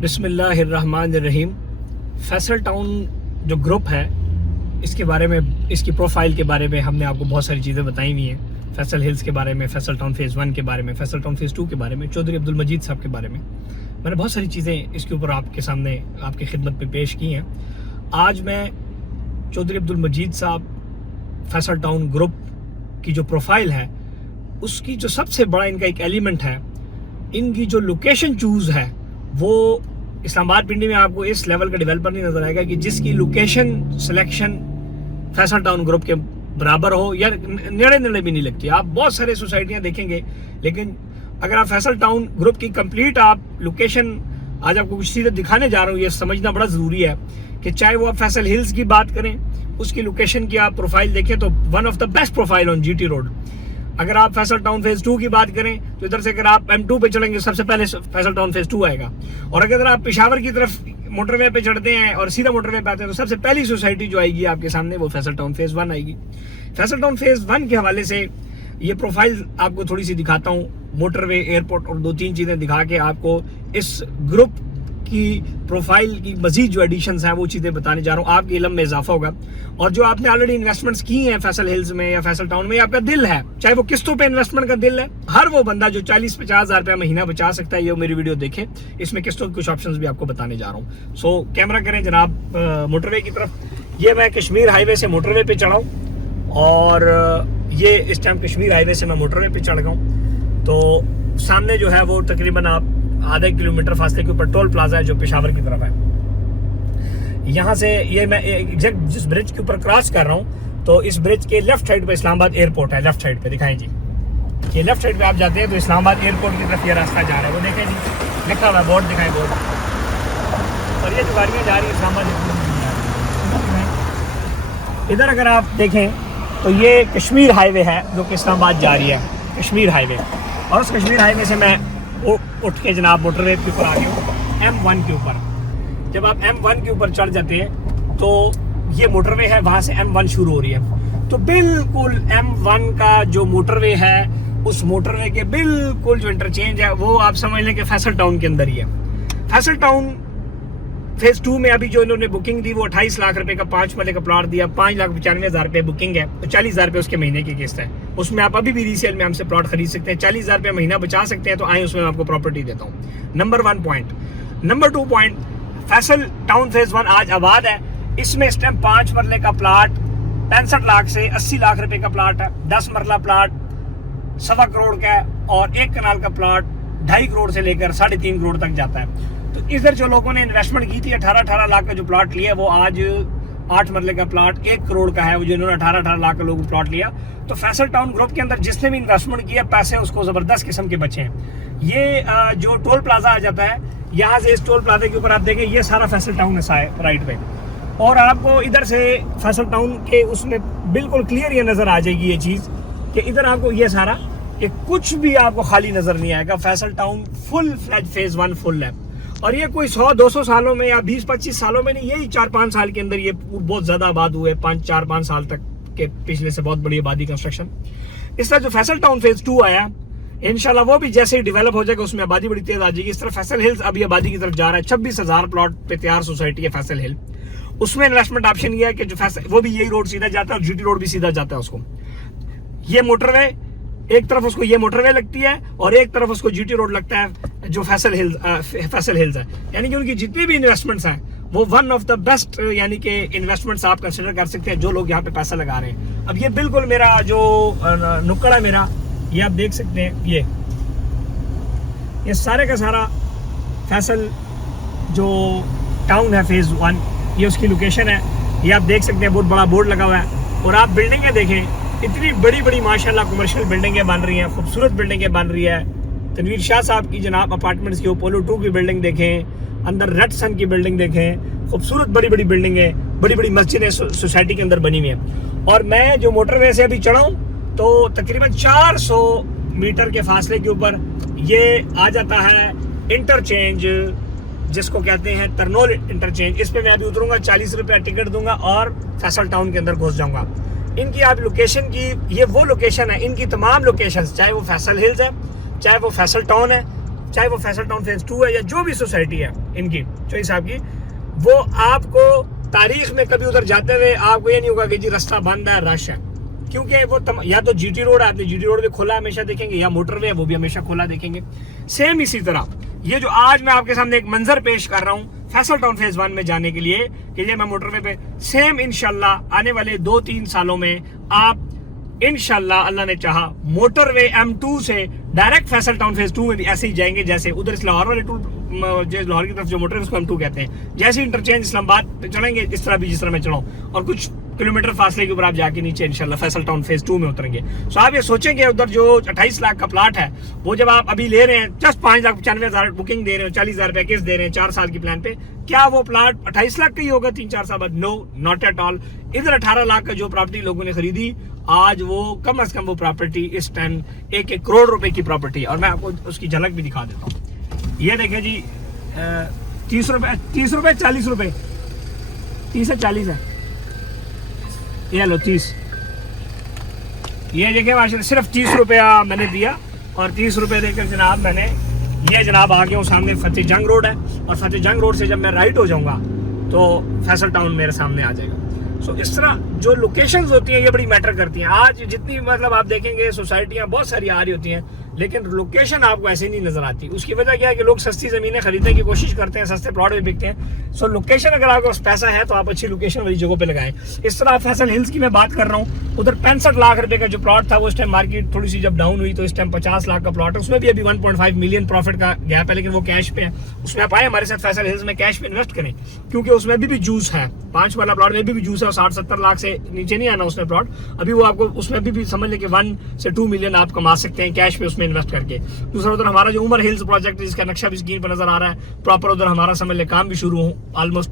बिस्मिल्लाहिर्रहमानिर्रहीम। फैसल टाउन जो ग्रुप है, इसके बारे में, इसकी प्रोफाइल के बारे में हमने आपको बहुत सारी चीज़ें बताई हुई हैं। फैसल हिल्स के बारे में, फैसल टाउन फेज़ 1 के बारे में, फैसल टाउन फेज़ 2 के बारे में, चौधरी अब्दुल मजीद साहब के बारे में मैंने बहुत सारी चीज़ें इसके ऊपर आपके सामने आपकी खिदमत में पेश की हैं। आज मैं चौधरी अब्दुल मजीद साहब फैसल टाउन ग्रुप की जो प्रोफाइल है, उसकी जो सबसे बड़ा इनका एक एलिमेंट है, इनकी जो लोकेशन चूज़ है वो इस्लामाबाद पिंडी में आपको इस लेवल का डेवलपर नहीं नजर आएगा कि जिसकी location selection Faisal town group के बराबर हो या नेड़े भी नहीं लगती। आप बहुत सारे सोसाइटियां देखेंगे, लेकिन अगर आप फैसल टाउन ग्रुप की कंप्लीट आप लोकेशन, आज आपको कुछ चीज़ें दिखाने जा रहा हूँ, ये समझना बड़ा ज़रूरी है कि चाहे वो आप फैसल हिल्स की बात करें, उसकी लोकेशन की आप प्रोफाइल देखें तो one of the best profile on GT road. अगर आप फैसल टाउन फेज़ 2 की बात करें तो इधर से अगर आप M2 पे चलेंगे सबसे पहले फैसल टाउन फेज़ 2 आएगा। और अगर आप पेशावर की तरफ मोटरवे पे चढ़ते हैं और सीधा मोटरवे पे आते हैं तो सबसे पहली सोसाइटी जो आएगी आपके सामने वो फैसल टाउन फेज़ 1 आएगी। फैसल टाउन फेज़ 1 के हवाले से ये प्रोफाइल आपको थोड़ी सी दिखाता हूँ, मोटरवे, एयरपोर्ट और 2-3 चीज़ें दिखा के आपको इस ग्रुप की प्रोफाइल की मजीद जो एडिशंस हैं वो चीज़ें बताने जा रहा हूँ। आपके इल्म में इजाफा होगा। और जो आपने ऑलरेडी इन्वेस्टमेंट्स की हैं फैसल हिल्स में या फैसल टाउन में, आपका दिल है, चाहे वो किस्तों पे इन्वेस्टमेंट का दिल है, हर वो बंदा जो 40-50 हज़ार रुपया महीना बचा सकता है, ये मेरी वीडियो देखे। इसमें किस्तों के कुछ ऑप्शंस भी आपको बताने जा रहा हूँ। सो कैमरा करें जनाब मोटरवे की तरफ। ये मैं कश्मीर हाईवे से मोटरवे पे चढ़ा हूँ और ये इस टाइम कश्मीर हाईवे से मैं मोटरवे पे चढ़ गया हूँ। तो सामने जो है वो तकरीबन आप आधे किलोमीटर फासले के ऊपर टोल प्लाजा है जो पेशावर की तरफ है। यहाँ से ये मैं एग्जैक्ट जिस ब्रिज के ऊपर क्रॉस कर रहा हूँ, तो इस ब्रिज के लेफ्ट साइड पे इस्लामाबाद एयरपोर्ट है। लेफ्ट साइड पे दिखाएं जी, ये लेफ्ट साइड पे आप जाते हैं तो इस्लामाबाद एयरपोर्ट की तरफ ये रास्ता जा रहा है। वो देखें जी, लिखा हुआ है, बोर्ड दिखाएं बोर्ड। और ये जो गाड़ियाँ जा रही है इस्लामाबाद, इधर अगर आप देखें तो ये कश्मीर हाईवे है जो कि इस्लामाबाद जा रही है, कश्मीर हाईवे। और उस कश्मीर हाईवे से मैं उठ के जनाब मोटरवे के ऊपर आ गया हूँ, M1 के ऊपर। जब आप M1 के ऊपर चढ़ जाते हैं तो ये मोटरवे है, वहाँ से M1 शुरू हो रही है। तो बिल्कुल M1 का जो मोटरवे है, उस मोटरवे के बिल्कुल जो इंटरचेंज है वो आप समझ लें कि फैसल टाउन के अंदर ही है। फैसल टाउन फेज़ 2 में अभी जो इन्होंने बुकिंग दी वो 28 लाख रुपए का 5 मरले का प्लॉट दिया, 5,95,000 रुपये बुकिंग है, तो 40,000 रुपये उसके महीने की किस्त है। उसमें आप अभी भी रीसेल में हमसे प्लॉट खरीद सकते हैं, 40,000 रुपये महीना बचा सकते हैं। तो आए उसमें आपको प्रॉपर्टी देता हूँ। Number 1 point. Number 2 point, Faisal town phase 1 आज आबाद है। इसमें इस टाइम 5 मरले का प्लाट 65 लाख से 80 लाख रुपए का प्लाट है। 10 मरला प्लाट 1.25 करोड़ का है और 1 कनाल का प्लाट 2.5 करोड़ से लेकर 3.5 करोड़ तक जाता है। तो इधर जो लोगों ने इन्वेस्टमेंट की थी 18 लाख का जो प्लॉट लिया, वो आज 8 मरले का प्लॉट 1 करोड़ का है, वो जिन्होंने 18 लाख का लोगों प्लॉट लिया। तो फैसल टाउन ग्रुप के अंदर जिसने भी इन्वेस्टमेंट किया, पैसे उसको जबरदस्त किस्म के बचे हैं। ये जो टोल प्लाजा आ जाता है, यहाँ से इस टोल प्लाजे के ऊपर आप देखें, ये सारा फैसल टाउन है राइट पे। और आपको इधर से फैसल टाउन के उसमें बिल्कुल क्लियर ये नजर आ जाएगी ये चीज कि इधर आपको ये सारा, कि कुछ भी आपको खाली नजर नहीं आएगा। Faisal town full fledge phase 1 full है। और ये कोई 100-200 सालों में या 20-25 सालों में नहीं, यही 4-5 साल के अंदर ये बहुत ज्यादा आबाद हुए। 4-5 साल तक के पिछले से बहुत बड़ी आबादी कंस्ट्रक्शन। इस तरह जो फैसल टाउन फेज़ 2 आया, इंशाल्लाह वो भी जैसे ही डेवलप हो जाएगा उसमें आबादी बड़ी तेज आ जाएगी। इस तरह फैसल हिल्स अभी आबादी की तरफ जा रहा है। 26,000 प्लॉट पे तैयार सोसाइटी है फैसल हिल। उसमें इन्वेस्टमेंट ऑप्शन ये है कि जो फैसल, वो भी यही रोड सीधा जाता है और GT रोड भी सीधा जाता है उसको। ये मोटरवे, एक तरफ उसको ये मोटरवे लगती है और एक तरफ उसको GT रोड लगता है जो फैसल हिल्स है। यानी कि उनकी जितनी भी इन्वेस्टमेंट्स हैं वो वन ऑफ द बेस्ट यानी कि इन्वेस्टमेंट्स आप कंसिडर कर सकते हैं जो लोग यहाँ पे पैसा लगा रहे हैं। अब ये बिल्कुल मेरा जो नुक्कड़ है मेरा, ये आप देख सकते हैं, ये सारे का सारा फैसल जो टाउन है फेज़ 1, ये उसकी लोकेशन है। ये आप देख सकते हैं, बहुत बड़ा बोर्ड लगा हुआ है। और आप बिल्डिंगें देखें, इतनी बड़ी बड़ी माशाल्लाह कमर्शियल बिल्डिंगें बन रही हैं, खूबसूरत बिल्डिंगें बन रही है। तनवीर शाह साहब की जनाब अपार्टमेंट्स की पोलो 2 की बिल्डिंग देखें, अंदर रेडसन की बिल्डिंग देखें, खूबसूरत बड़ी बड़ी बिल्डिंगें, बड़ी बड़ी मस्जिदें सोसाइटी के अंदर बनी हुई हैं। और मैं जो मोटरवे से अभी चढ़ा हूँ तो तकरीबन 400 मीटर के फासले के ऊपर ये आ जाता है इंटरचेंज, जिसको कहते हैं तरनोल इंटरचेंज। इस पे मैं अभी उतरूंगा, 40 रुपया टिकट दूंगा और फैसल टाउन के अंदर घुस जाऊंगा। इनकी आप लोकेशन की, ये वो लोकेशन है, इनकी तमाम लोकेशन, चाहे वो फैसल हिल्स है, चाहे वो फैसल टाउन है, चाहे वो फैसल टाउन फेज 2 है या जो भी सोसाइटी है इनकी चौधरी साहब की, वो आपको तारीख में कभी उधर जाते हुए आपको ये नहीं होगा कि जी रास्ता बंद है, रश है, क्योंकि वो या तो जीटी रोड है, आपने जीटी रोड भी खोला हमेशा देखेंगे, या मोटरवे है वो भी हमेशा खोला देखेंगे। सेम इसी तरह ये जो आज मैं आपके सामने एक मंजर पेश कर रहा हूँ फैसल टाउन फेज 1 में जाने के लिए कि ये मैं मोटरवे पे, सेम इंशाल्लाह आने वाले 2-3 सालों में आप इंशाल्लाह अल्लाह ने चाहा मोटरवे M2 से डायरेक्ट फैसल टाउन फेज 2 में भी ऐसे ही जाएंगे जैसे उधर लाहौर वाले टूल, जो लाहौर की तरफ जो मोटरवे उसको M2 कहते हैं, जैसे इंटरचेंज इस्लामाबाद पे चलेंगे इस तरह भी जिस तरह मैं चलाऊँ, और कुछ किलोमीटर फासले के ऊपर आप जाके नीचे इंशाल्लाह फैसल टाउन फेज 2 में उतरेंगे। सो आप ये सोचेंगे उधर जो 28 लाख का प्लाट है वो जब आप अभी ले रहे हैं जस्ट 5,95,000 बुकिंग दे रहे हो, 40,000 पैकेज दे रहे हैं 4 साल की प्लान पे, क्या वो प्लाट 28 लाख का ही होगा 3-4 साल बाद? No, not at all. इधर 18 लाख का जो प्रॉपर्टी लोगों ने खरीदी, आज वो कम से कम वो प्रॉपर्टी इस टाइम 1-1 करोड़ रुपए की प्रॉपर्टी है। और मैं आपको उसकी झलक भी दिखा देता हूँ। ये देखें जी 30 रुपए 40 रुपए, 30 से 40 है, ये लो 30, ये देखें माशाल्लाह सिर्फ 30 रुपया मैंने दिया, और 30 रुपये देकर जनाब मैंने, ये जनाब आ गया हूँ सामने फतेह जंग रोड है, और फतेह जंग रोड से जब मैं राइट हो जाऊंगा तो फैसल टाउन मेरे सामने आ जाएगा। सो इस तरह जो लोकेशंस होती हैं ये बड़ी मैटर करती हैं। आज जितनी मतलब आप देखेंगे सोसाइटियाँ बहुत सारी आ रही होती हैं, लेकिन लोकेशन आपको ऐसे नहीं नजर आती। उसकी वजह क्या है कि लोग सस्ती ज़मीनें खरीदने की कोशिश करते हैं, सस्ते प्लॉट भी बिकते हैं। सो लोकेशन अगर आपके पास पैसा है तो आप अच्छी लोकेशन वाली जगहों पे लगाएं। इस तरह फैसल हिल्स की मैं बात कर रहा हूँ, उधर 65 लाख रुपए का जो प्लॉट था वो इस टाइम मार्केट थोड़ी सी जब डाउन हुई तो इस टाइम 50 लाख का प्लॉट है, उसमें भी अभी 1.5 मिलियन प्रॉफिट का गैप है, लेकिन वो कैश पे है। उसमें आप आए हमारे साथ फैसल हिल्स में कैश पे इन्वेस्ट करें, क्योंकि उसमें भी जूस है। 5 वाला प्लॉट में भी जूस है, 60-70 लाख से नीचे नहीं आना उसमें प्लॉट। अभी वो आपको उसमें भी समझ लें कि 1 से 2 मिलियन आप कमा सकते हैं कैश पे उसमें इन्वेस्ट करके। दूसरा उधर हमारा जो उमर हिल्स प्रोजेक्ट जिसका नक्शा भी स्क्रीन पर नजर आ रहा है, प्रॉपर उधर हमारा समझ ले काम भी शुरू हो, ऑलमोस्ट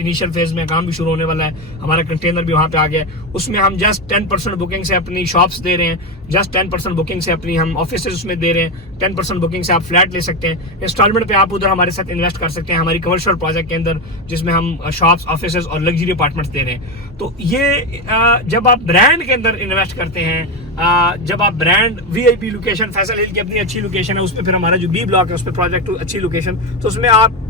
इनिशियल फेज में काम भी शुरू होने वाला है। हमारा कंटेनर भी वहां पे आ गया है। उसमें हम जस्ट 10% बुकिंग से अपनी शॉप्स दे रहे हैं, जस्ट 10% बुकिंग से अपनी हम ऑफिस उसमें दे रहे हैं, 10% बुकिंग से आप फ्लैट ले सकते हैं। इंस्टॉलमेंट पे आप उधर हमारे साथ इन्वेस्ट कर सकते हैं हमारी कमर्शियल प्रोजेक्ट के अंदर, जिसमें हम शॉप्स, ऑफिस और लग्जरी अपार्टमेंट्स दे रहे हैं। तो ये जब आप ब्रांड के अंदर इन्वेस्ट करते हैं, जब आप ब्रांड VIP लोकेशन, फैसल हिल की अपनी अच्छी लोकेशन है, उसमें फिर हमारा जो B ब्लॉक है उस पर प्रोजेक्ट अच्छी लोकेशन, तो उसमें आप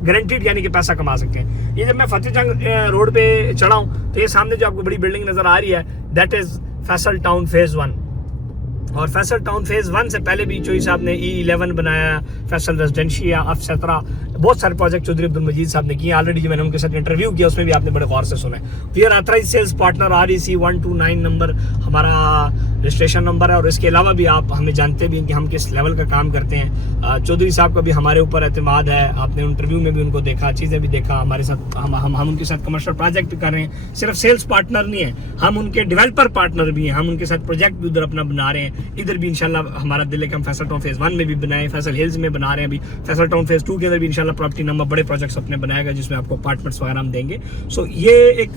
गारंटीड यानी कि पैसा कमा सकते हैं। ये जब मैं फतेह जंग रोड पे चढ़ा हूँ तो ये सामने जो आपको बड़ी बिल्डिंग नजर आ रही है that is Faisal town phase 1। और फैसल टाउन फेज 1 से पहले भी चौधरी साहब ने E11 बनाया, फैसल रेजिडेंशिया, अफसतरा, बहुत सारे प्रोजेक्ट चौधरी अब्दुल मजीद साहब ने किए। ऑलरेडी जो मैंने उनके साथ इंटरव्यू किया उसमें भी आपने बड़े गौर से सुना है। We are authorised sales partner, REC 129 number हमारा रजिस्ट्रेशन नंबर है। और इसके अलावा भी आप हमें जानते भी हैं कि हम किस लेवल का काम करते हैं। चौधरी साहब का भी हमारे ऊपर एतमाद है, आपने इंटरव्यू में भी उनको देखा, चीज़ें भी देखा। हमारे साथ हम उनके साथ कमर्शियल प्रोजेक्ट भी कर रहे हैं। सिर्फ सेल्स पार्टनर नहीं है, हम उनके डेवलपर पार्टनर भी हैं। हम उनके साथ प्रोजेक्ट भी उधर अपना बना रहे हैं। इधर भी इंशाल्लाह हमारा दिल है कि हम फैसल टाउन फेज 1 में भी बनाए, फैसल हिल्स में बना रहे हैं। अभी फैसल टाउन फेज 2 के अंदर भी इंशाल्लाह प्रॉपर्टी नंबर बड़े प्रोजेक्ट्स अपने बनाएगा, जिसमें आपको अपार्टमेंट्स वगैरह हम देंगे। सो ये एक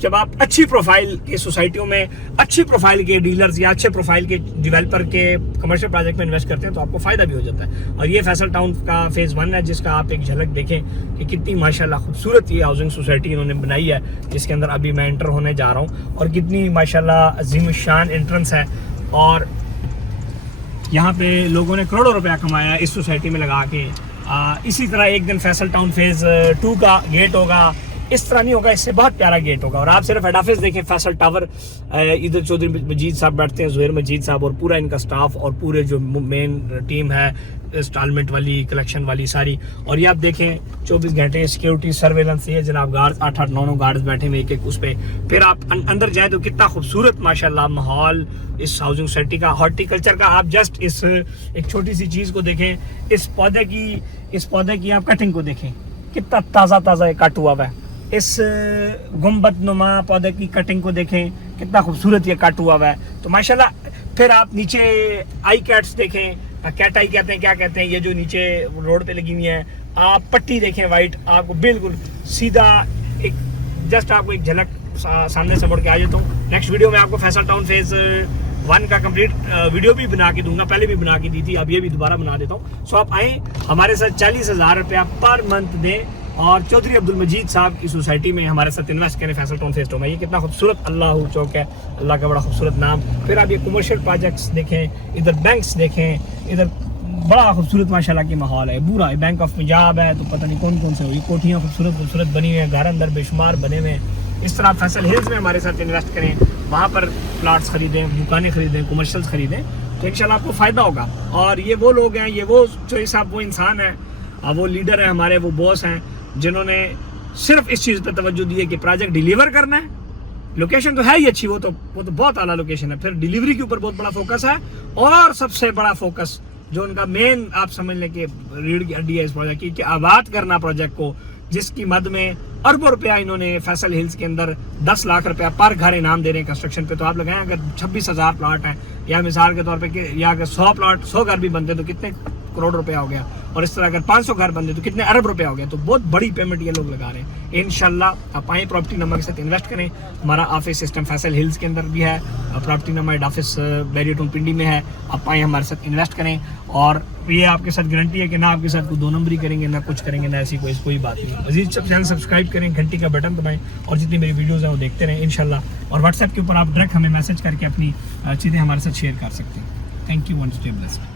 जब आप अच्छी प्रोफाइल के सोसाइटियों में अच्छी प्रोफाइल के डीलर्स या अच्छे प्रोफाइल के डेवलपर के कमर्शियल प्रोजेक्ट में इन्वेस्ट करते हैं तो आपको फायदा भी हो जाता है। और ये फैसल टाउन का फेज 1 है, जिसका आप एक झलक देखें कि कितनी माशाल्लाह खूबसूरत ये हाउसिंग सोसाइटी इन्होंने बनाई है, जिसके अंदर अभी मैं एंटर होने जा रहा हूँ। और कितनी माशाल्लाह अजीम शान एंट्रेंस है, और यहाँ पे लोगों ने करोड़ों रुपया कमाया इस सोसाइटी में लगा के। इसी तरह एक दिन फैसल टाउन फेज 2 का गेट होगा, इस तरह नहीं होगा, इससे बहुत प्यारा गेट होगा। और आप सिर्फ हेड ऑफिस देखें, फैसल टावर, इधर चौधरी मजीद साहब बैठते हैं, ज़ुहैर मजीद साहब और पूरा इनका स्टाफ और पूरे जो मेन टीम है इंस्टॉलमेंट वाली, कलेक्शन वाली सारी। और ये आप देखें 24 घंटे सिक्योरिटी सर्वेलेंस, ये जनाब गार्ड्स 8-8, 9-9 गार्ड्स बैठे हुए एक उस पर। फिर आप अंदर जाए तो कितना खूबसूरत माशाल्लाह माहौल इस हाउसिंग सोसाइटी का, हॉर्टिकल्चर का। आप जस्ट इस एक छोटी सी चीज़ को देखें, इस पौधे की आप कटिंग को देखें, कितना ताज़ा ताज़ा कट हुआ है। इस गुम्बद नुमा पौधे की कटिंग को देखें, कितना खूबसूरत ये कट हुआ है। तो माशाल्लाह फिर आप नीचे आई कैट्स देखें, कैट आई कहते हैं, क्या कहते हैं, ये जो नीचे रोड पे लगी हुई है, आप पट्टी देखें वाइट, आपको बिल्कुल सीधा एक जस्ट आपको एक झलक सामने से मुड़ के आ जाता हूँ। नेक्स्ट वीडियो में आपको फैसल टाउन फेज 1 का कंप्लीट वीडियो भी बना के दूंगा, पहले भी बना के दी थी, अब ये भी दोबारा बना देता हूँ। सो आप आए हमारे साथ 40,000 रुपया पर मंथ दें और चौधरी अब्दुल मजीद साहब की सोसाइटी में हमारे साथ इन्वेस्ट करें फैसल टाउन फेज 2 में। ये कितना खूबसूरत अल्लाह चौक है, अल्लाह का बड़ा खूबसूरत नाम। फिर आप ये कमर्शियल प्रोजेक्ट्स देखें, इधर बैंक्स देखें, इधर बड़ा खूबसूरत माशाल्लाह की माहौल है, पूरा बैंक ऑफ पंजाब है, तो पता नहीं कौन कौन से हुई कोठियाँ खूबसूरत बनी हुई हैं, घर अंदर बेशुमार बने हुए हैं। इस तरह फैसल हिल्स में हमारे साथ इन्वेस्ट करें, वहाँ पर प्लाट्स खरीदें, दुकानें खरीदें, कमर्शियल्स खरीदें, तो इंशाल्लाह आपको फ़ायदा होगा। और ये वो लोग हैं, ये वो चॉइस साहब वो इंसान हैं, वो लीडर हैं हमारे, वो बॉस हैं, जिन्होंने सिर्फ इस चीज़ पर तवज्जो दी है कि प्रोजेक्ट डिलीवर करना है। लोकेशन तो है ही अच्छी, वो तो बहुत आला लोकेशन है, फिर डिलीवरी के ऊपर बहुत बड़ा फोकस है। और सबसे बड़ा फोकस जो उनका मेन आप समझ लें कि रीढ़ की हड्डी है इस प्रोजेक्ट की, कि आबाद करना प्रोजेक्ट को, जिसकी मद में अरबों रुपया इन्होंने फैसल हिल्स के अंदर 10 लाख रुपया पर घर इनाम दे रहे हैं कंस्ट्रक्शन पे। तो आप लगाएं अगर 26,000 प्लाट हैं, या मिसाल के तौर पे या अगर 100 घर भी बनते तो कितने करोड़ रुपया हो गया, और इस तरह अगर 500 घर बनते तो कितने अरब रुपया हो गया। तो बहुत बड़ी पेमेंट ये लोग लगा रहे हैं। इंशाल्लाह आप आए प्रॉपर्टी नमा के साथ इन्वेस्ट करें। हमारा ऑफिस सिस्टम फैसल हिल्स के अंदर भी है, प्रॉपर्टी नमा हेड ऑफिस बैरियटोन पिंडी में है। आप आए हमारे साथ इन्वेस्ट करें, और ये आपके साथ गारंटी है कि ना आपके साथ कोई 2 नंबरी करेंगे, ना कुछ करेंगे, ना ऐसी कोई बात नहीं। मजीद सब चैनल सब्सक्राइब करें, घंटी का बटन दबाएं, और जितनी मेरी वीडियोज़ हैं वो देखते रहें इंशाल्लाह। और व्हाट्सएप के ऊपर आप डायरेक्ट हमें मैसेज करके अपनी चीज़ें हमारे साथ शेयर कर सकते हैं। Thank you, one stay blessed.